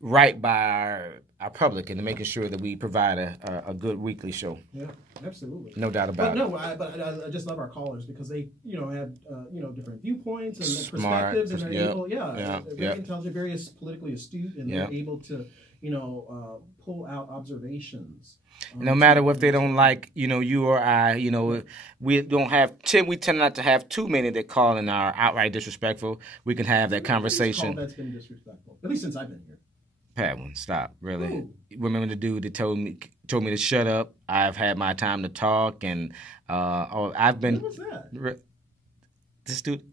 right by our public and to making sure that we provide a good weekly show. Yeah, absolutely. No doubt about it. I just love our callers because they, have, different viewpoints and Smart, perspectives, and they're able, yeah, they're very intelligent, very politically astute, and they're able to, pull out observations. No matter what they don't like, you or I, we tend not to have too many that call and are outright disrespectful. We can have that conversation. That's been disrespectful, at least since I've been here. Padwin, stop, really. Ooh. Remember the dude that told me to shut up? I've had my time to talk, and I've been. When was that? This dude.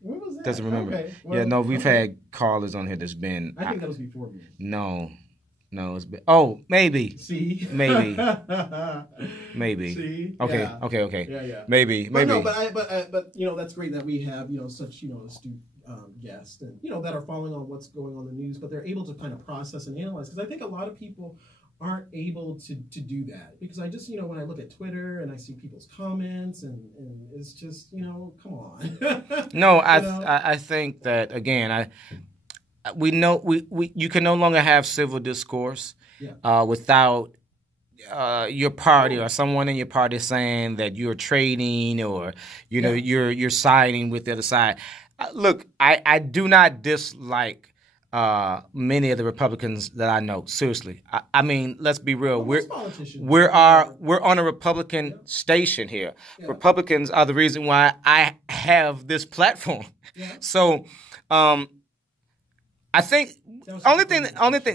When was that? Doesn't remember. Okay. Well, yeah, no, we've had callers on here that's been. I think that was before me. No, it's been. Oh, maybe. See. Maybe. Maybe. See. Okay. Yeah. Okay. Yeah. Maybe. But that's great that we have such astute guests and that are following on what's going on in the news, but they're able to kind of process and analyze, because I think a lot of people aren't able to do that, because I just when I look at Twitter and I see people's comments and it's just come on. No, I think that again we you can no longer have civil discourse without your party or someone in your party saying that you're trading or you're siding with the other side. Look, I do not dislike many of the Republicans that I know. Seriously, I mean, let's be real. We're on a Republican station here. Yeah. Republicans are the reason why I have this platform. Yeah. So, I think only thing,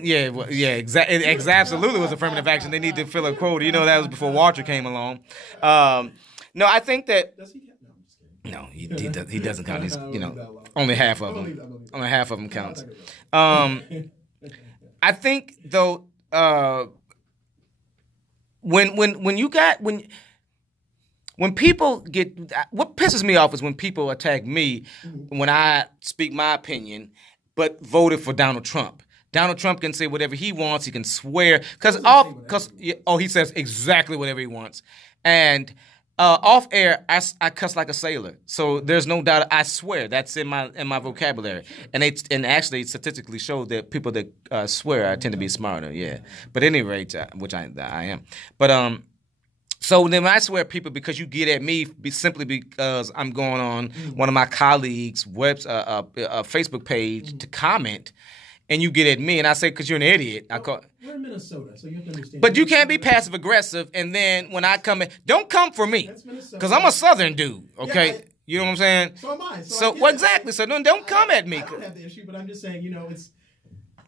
exactly. It absolutely was affirmative action. They need to fill a quota. That was before Walter came along. No, I think that. No, he doesn't count. He's only half of them. Only half of them counts. I think though, when people get, what pisses me off is when people attack me when I speak my opinion, but voted for Donald Trump. Donald Trump can say whatever he wants. He can swear he says exactly whatever he wants, and. Off air, I cuss like a sailor, so there's no doubt. I swear that's in my vocabulary, and actually statistically show that people that swear tend to be smarter. Yeah, but at any rate, which I am. But so then when I swear at people, because you get at me simply because I'm going on one of my colleagues' Facebook page to comment. And you get at me, and I say, because you're an idiot. We're in Minnesota, so you have to understand. But you can't be passive-aggressive, and then when I come in, don't come for me. Because I'm a Southern dude, okay? Yeah, you know what I'm saying? So am I. Exactly. So don't come at me. I don't have the issue, but I'm just saying,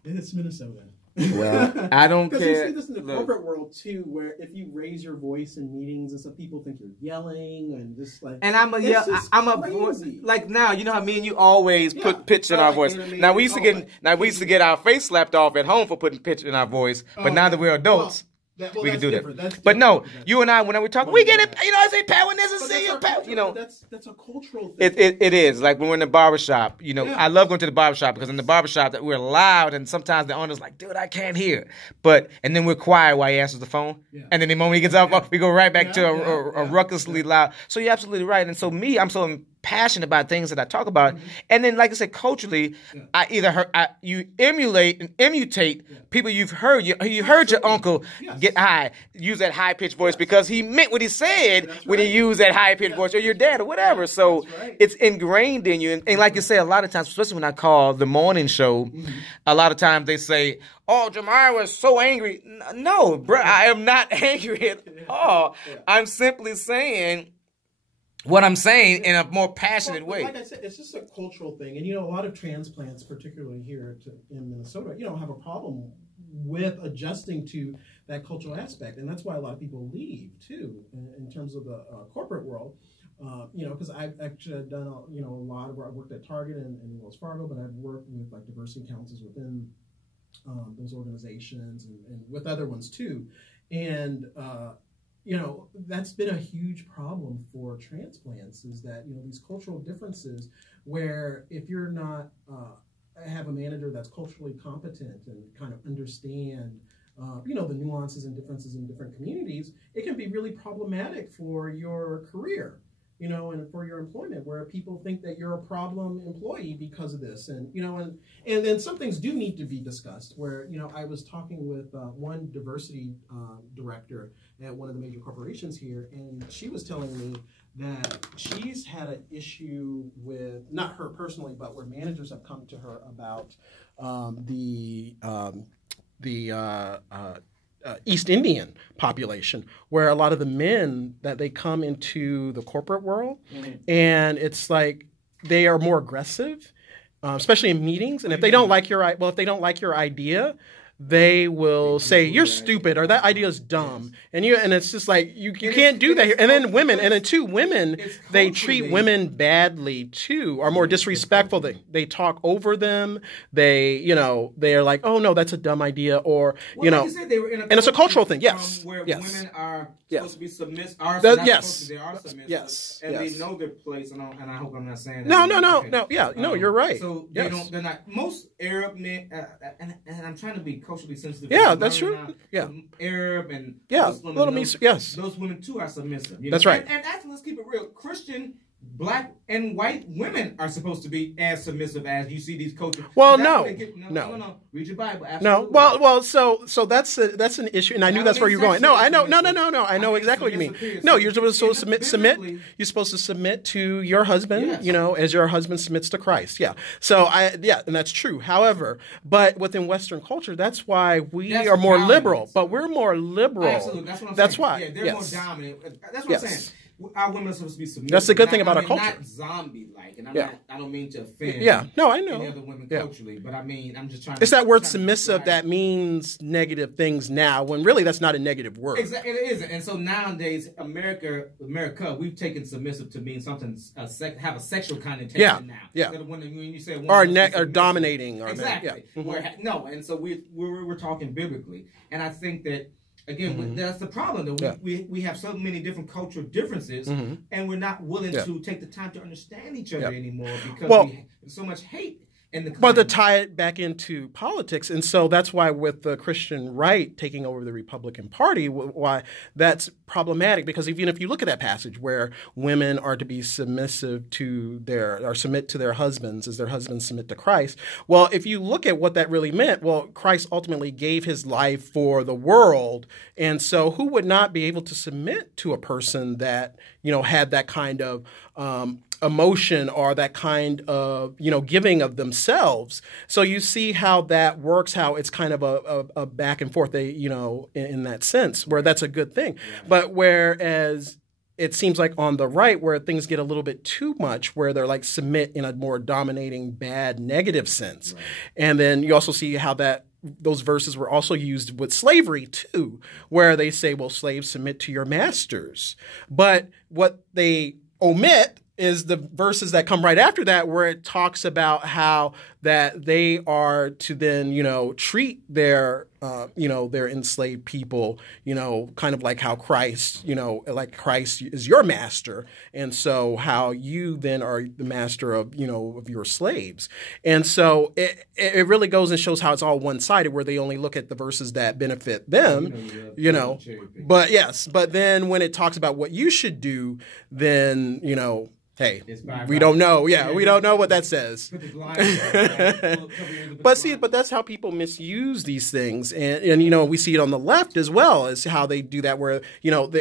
it's Minnesota. Well, I don't care. Because you see this in the corporate world, too, where if you raise your voice in meetings and stuff, people think you're yelling and just like... And I'm like now, you know how me and you always put pitch in our voice. Now, we used to get our face slapped off at home for putting pitch in our voice, but now that we're adults... we can do that. But no, you and I, when we talk, we get it. I say, Pat, when there's a senior, Pat, That's a cultural thing. It is. Like when we're in the barbershop, I love going to the barbershop because in the barbershop that we're loud and sometimes the owner's like, dude, I can't hear. And then we're quiet while he answers the phone. Yeah. And then the moment he gets off, we go right back to a ruckusly loud. So you're absolutely right. And so I'm so passionate about things that I talk about. And then, like I said, culturally, you emulate and immutate people you've heard. You heard your uncle get high, use that high-pitched voice because he meant what he said when he used that high-pitched voice, or your dad or whatever. So it's ingrained in you. And like you say, a lot of times, especially when I call the morning show, a lot of times they say, oh, Jamar was so angry. No, bro, I am not angry at all. I'm simply saying what I'm saying in a more passionate way. Like I said, it's just a cultural thing. And, a lot of transplants, particularly here in Minnesota, have a problem with adjusting to that cultural aspect. And that's why a lot of people leave, too, in terms of the corporate world. Because I've actually done, a lot of work. I've worked at Target and Wells Fargo, but I've worked with, like, diversity councils within those organizations and with other ones, too. And, that's been a huge problem for transplants is that, these cultural differences where if you're not, have a manager that's culturally competent and kind of understand, the nuances and differences in different communities, it can be really problematic for your career. and for your employment, where people think that you're a problem employee because of this. And then some things do need to be discussed, where, I was talking with one diversity director at one of the major corporations here, and she was telling me that she's had an issue with, not her personally, but where managers have come to her about the East Indian population, where a lot of the men that they come into the corporate world, and it's like they are more aggressive, especially in meetings. And if they don't like your idea, they will say you're stupid or that idea is dumb, and it's just like you can't do that here. And then women, they treat women badly too, are more disrespectful. They talk over them. They are like, oh no, that's a dumb idea, or like you said, they were in and it's a cultural thing. Yes, where women are supposed to be submissive. They are submissive. Yes, and they know their place. And I hope I'm not saying that. No. Yeah, no, you're right. So they're not most Arab men, and I'm trying to be culturally sensitive. Yeah, that's true. Arab and Muslim, those women too are submissive. That's right. And actually, let's keep it real. Christian, Black and white women are supposed to be as submissive as you see these coaches. Well, no. Read your Bible. Absolutely. No. Well. So that's an issue, and I knew that's where you're going. No, I know. No. I know exactly what you mean. No, you're supposed to submit. You're supposed to submit to your husband. Yes. As your husband submits to Christ. Yeah. So and that's true. However, but within Western culture, that's why we are more liberal. But we're more liberal. Absolutely. That's what I'm saying. That's why. Yeah, they're more dominant. That's what I'm saying. Our women are supposed to be submissive. That's the good thing about our culture. Not zombie-like, and I don't mean to offend. No, I know. Any other women culturally, but I mean, I'm just trying. It's that word submissive that means negative things now, when really that's not a negative word. Exactly, it isn't. And so nowadays, America, we've taken submissive to mean something have a sexual connotation now. Yeah. When you say or dominating. Exactly. No, and so we're talking biblically, and I think that. Again, that's the problem, though. We have so many different cultural differences, and we're not willing to take the time to understand each other anymore because there's so much hate in the country. But to tie it back into politics, and so that's why with the Christian right taking over the Republican Party, why that's problematic, because even if you look at that passage where women are to be submit to their husbands as their husbands submit to Christ, well, if you look at what that really meant, well, Christ ultimately gave his life for the world, and so who would not be able to submit to a person that had that kind of emotion or that kind of giving of themselves? So you see how that works, how it's kind of a back and forth, in that sense, where that's a good thing. But whereas it seems like on the right, where things get a little bit too much, where they're like submit in a more dominating, bad, negative sense. Right. And then you also see how those verses were also used with slavery too, where they say, well, slaves, submit to your masters. But what they omit is the verses that come right after that, where it talks about how that they are to then, treat their, their enslaved people, kind of like how Christ, like Christ is your master. And so how you then are the master of, of your slaves. And so it really goes and shows how it's all one-sided, where they only look at the verses that benefit them, but then when it talks about what you should do, then, hey, we don't know. Yeah, we don't know what that says. But that's how people misuse these things, and we see it on the left as well, as how they do that, where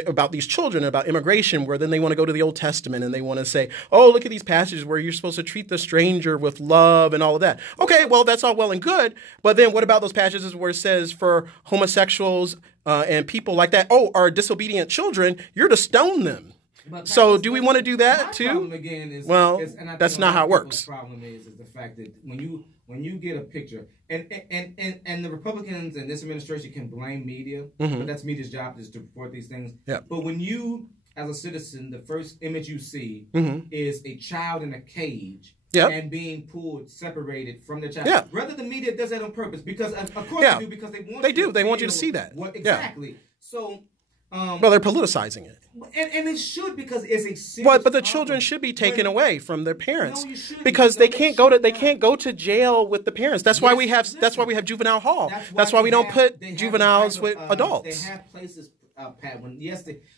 about these children, about immigration, where then they want to go to the Old Testament and they want to say, oh, look at these passages where you're supposed to treat the stranger with love and all of that. Okay, well, that's all well and good, but then what about those passages where it says for homosexuals and people like that, are disobedient children, you're to stone them? So do we want to do that too? That's not how it works. The problem is the fact that when you get a picture, and the Republicans and this administration can blame media, but that's media's job is to report these things. Yeah. But when you, as a citizen, the first image you see is a child in a cage. Yep. And being separated from the child. Yeah. Rather, the media does that on purpose, because of course they do, because they want you to see that. Exactly. Yeah. So. They're politicizing it, and it should, because it's a serious but the children should be taken away from their parents, because they can't go to jail with the parents. That's why we have juvenile hall. That's why we don't put juveniles with adults. They have places, Pat.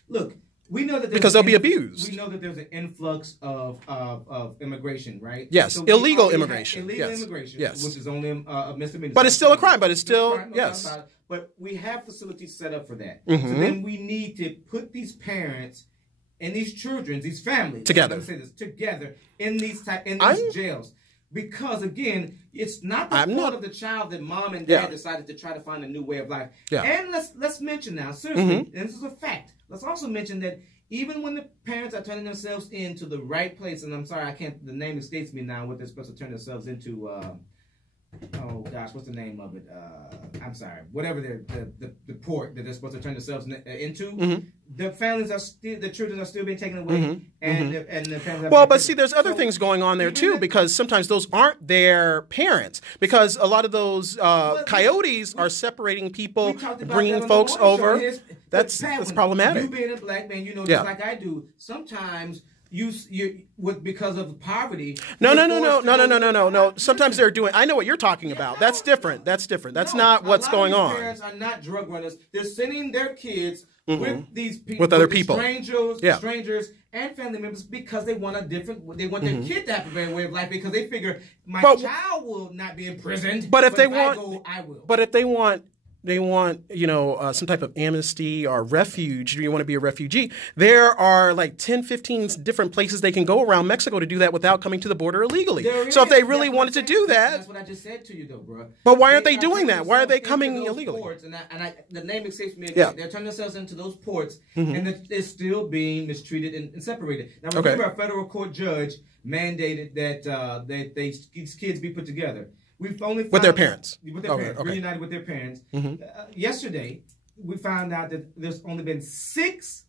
Look. We know that because they'll be abused. We know that there's an influx of immigration, right? Yes, so illegal immigration. Illegal immigration, which is only a misdemeanor. But it's still a crime. But it's still yes. But we have facilities set up for that. Mm-hmm. So then we need to put these parents and these children, these families together. Let me say this, together in these jails. Because again, it's not the fault of the child that mom and dad decided to try to find a new way of life. Yeah. And let's mention now, seriously, and this is a fact. Let's also mention that even when the parents are turning themselves into the right place, and I'm sorry, the name escapes me now, what they're supposed to turn themselves into. Oh gosh, what's the name of it? I'm sorry. Whatever the port that they're supposed to turn themselves into, the families are still, the children are still being taken away, and the families. Well, but see, there's other things going on there too, because sometimes those aren't their parents, because a lot of those coyotes are separating people, bringing folks over. That's problematic. You being a black man, just like I do, sometimes. You because of poverty. No. Sometimes they're doing. I know what you're talking about. That's different. That's not what's going on. Parents are not drug runners. They're sending their kids with these people, with other people, strangers, and family members because they want They want their kid to have a better way of life because they figure my child will not be imprisoned. But if they I will. But if they want. Some type of amnesty or refuge. Do you want to be a refugee? There are like 10, 15 different places they can go around Mexico to do that without coming to the border illegally. So if they really wanted to do that. That's what I just said to you, though, bro. But why aren't they doing that? Why are they coming illegally? Ports, the name escapes me again. They're turning themselves into those ports, and they're still being mistreated and separated. Now, remember, a federal court judge mandated that these kids be put together. We've only with their parents. Reunited with their parents. Yesterday, we found out that there's only been six,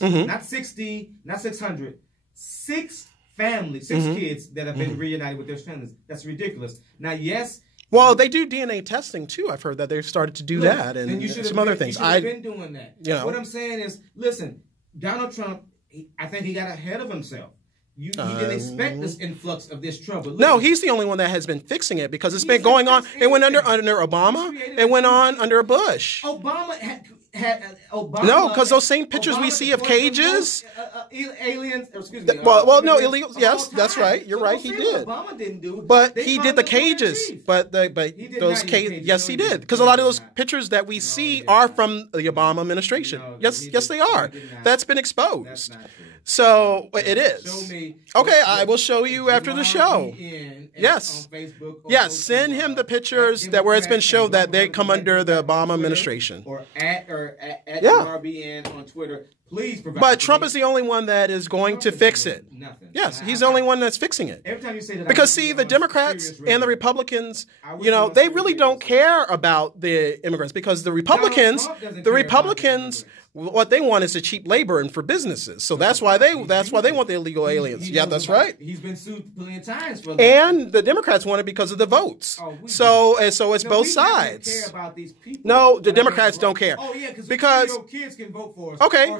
not 60, not 600, 6 families, 6 kids that have been reunited with their families. That's ridiculous. Now, yes. Well, they do DNA testing too. I've heard that they've started to do that, and some other things. I've been doing that. What I'm saying is, listen, Donald Trump. I think he got ahead of himself. He didn't expect this influx of this trouble. No, he's the only one that has been fixing it because it's been going on. It went under Obama. It went on under Bush. Obama had Obama. No, because those same pictures we see of cages. Aliens, excuse me. No, illegal. Yes, that's right. You're right. He did. Obama didn't do it. But he did the cages. But those cages. Yes, he did. Because a lot of those pictures that we see are from the Obama administration. Yes, they are. That's been exposed. So it is. Okay, I will show you after the show. Yes. Yes, send him the pictures where it's been shown that they come under the Obama administration. Or at RBN on Twitter. Please provide. But Trump is the only one that is going to fix it. Nothing. Yes, he's the only one that's fixing it. Every time you say that, because see, the Democrats and the Republicans, they really don't care about the immigrants because the Republicans, what they want is the cheap labor and for businesses. So that's why they want the illegal aliens. Yeah, that's right. He's been sued plenty of times for that. And the Democrats want it because of the votes. So it's both sides. Care about these people. No, the Democrats don't care. Oh yeah, because kids can vote for us. Okay.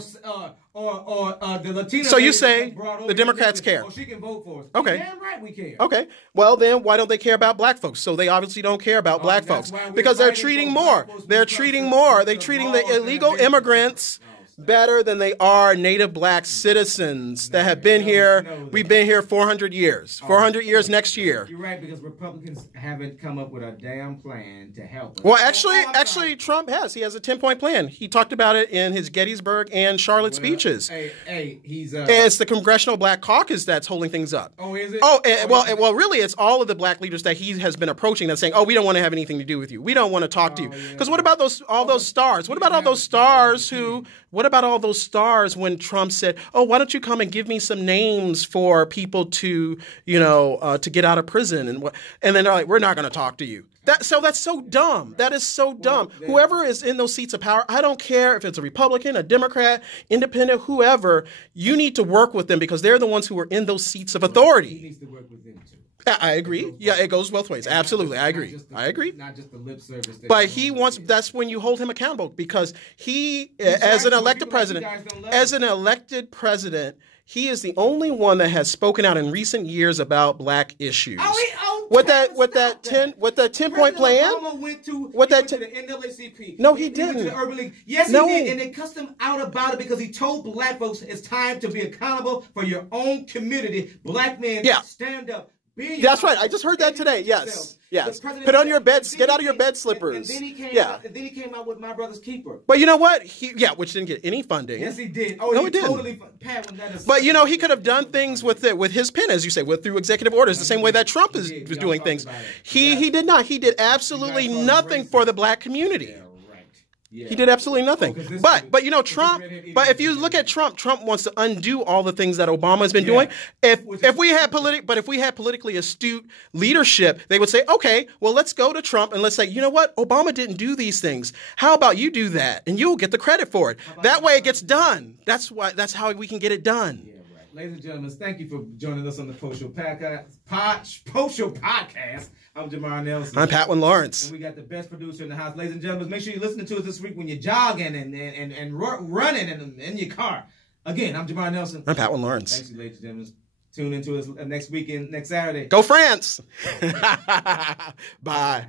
Or the Latino. So you say the Democrats care? Oh, she can vote for us. Okay. Damn right we care. Okay. Well then, why don't they care about black folks? So they obviously don't care about black folks because they're treating more. They're treating the illegal immigrants better than they are native black citizens that have been here. We've been here 400 years. 400 years next year. You're right, because Republicans haven't come up with a damn plan to help us. Well, actually, Trump has. He has a 10-point plan. He talked about it in his Gettysburg and Charlotte speeches. He's it's the Congressional Black Caucus that's holding things up. Oh, is it? Well, really, it's all of the black leaders that he has been approaching that's saying, "Oh, we don't want to have anything to do with you. We don't want to talk to you." Because what about all those stars? What about all those stars who? What about all those stars when Trump said, "Oh, why don't you come and give me some names for people to, to get out of prison?" And then they're like, "We're not going to talk to you." That's so dumb. That is so dumb. Whoever is in those seats of power, I don't care if it's a Republican, a Democrat, independent, whoever, you need to work with them because they're the ones who are in those seats of authority. He needs to work with them too. I agree. Yeah, it goes both ways. Absolutely. I agree. Not just the lip service. But that's when you hold him accountable because he, as an elected president, he is the only one that has spoken out in recent years about black issues. with that 10-point plan. Obama went to the NAACP. No, he He didn't. went to the Urban League. Yes, he did, and they cussed him out about it because he told black folks it's time to be accountable for your own community. Black men, stand up. That's right. I just heard that today. Yes. Yes. Put on your beds. Get out of your bed slippers. And then he came out with My Brother's Keeper. But you know what? Which didn't get any funding. Yes, he did. Oh, no, he didn't. Totally. But he could have done things with his pen, as you say, through executive orders, the same way that Trump was doing things. He did not. He did absolutely nothing for the black community. Yeah. He did absolutely nothing. But Trump. But if you look at Trump wants to undo all the things that Obama has been doing. If we had politically astute leadership, they would say, okay, well, let's go to Trump and let's say, you know what, Obama didn't do these things. How about you do that, and you'll get the credit for it. That way, it gets done. That's how we can get it done. Yeah, right. Ladies and gentlemen, thank you for joining us on the Post Show Podcast. I'm Jamar Nelson. I'm Patwin Lawrence. And we got the best producer in the house. Ladies and gentlemen, make sure you're listening to us this week when you're jogging and running in your car. Again, I'm Jamar Nelson. I'm Patwin Lawrence. Thanks, ladies and gentlemen. Tune into us next weekend, next Saturday. Go France. Bye.